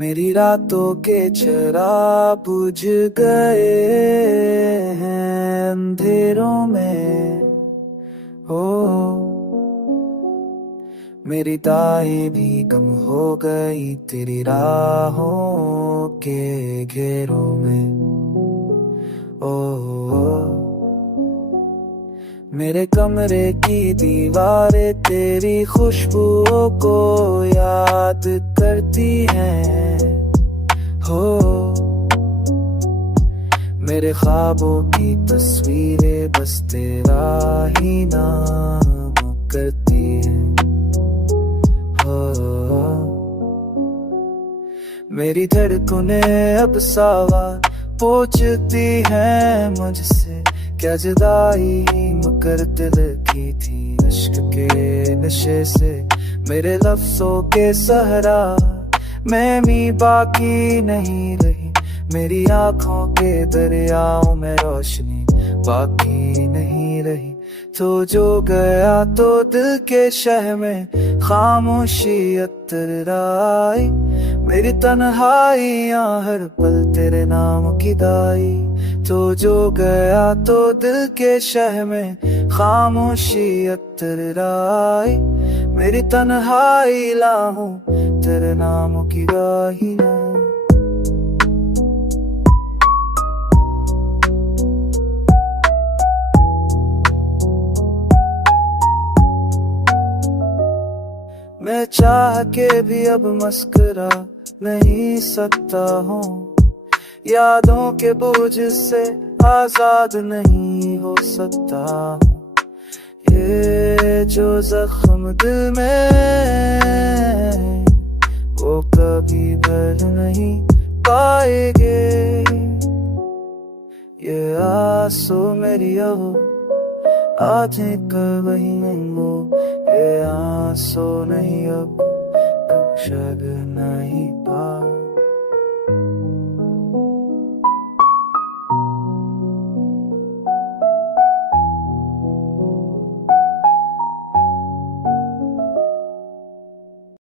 मेरी रातों के चिराग बुझ गए हैं अंधेरों में। हो मेरी दाएं भी कम हो गई तेरी राहों के घेरों में। ओ मेरे कमरे की दीवारें तेरी खुशबुओं को याद करती हैं। हो मेरे ख्वाबों की तस्वीरें बस तेरा ही नाम करती हैं। हो मेरी धड़कनें अब सवाल पूछती हैं मुझसे, क्या जुदाई मगर दिल की थी इश्क के नशे से। मेरे लफ्जों के सहरा में भी बाकी नहीं रही, मेरी आंखों के दरियाओं में रोशनी बाकी नहीं रही। तो जो गया तो दिल के शह में खामोशी अतर आई, मेरी तन्हाइयां हर पल तेरे नाम की दाई। तो जो गया तो दिल के शह में खामोशी अतर आई, मेरी तन्हाई लाहूं तेरे नाम की गाही ना। मैं चाह के भी अब मुस्कुरा नहीं सकता हूँ, यादों के बोझ से आजाद नहीं हो सकता हूँ। ये जो जख्म दिल में वो कभी भर नहीं पाएंगे। ये आंसू मेरी अब आधे कर वही मंगो, ये आंसू नहीं अब शग नहीं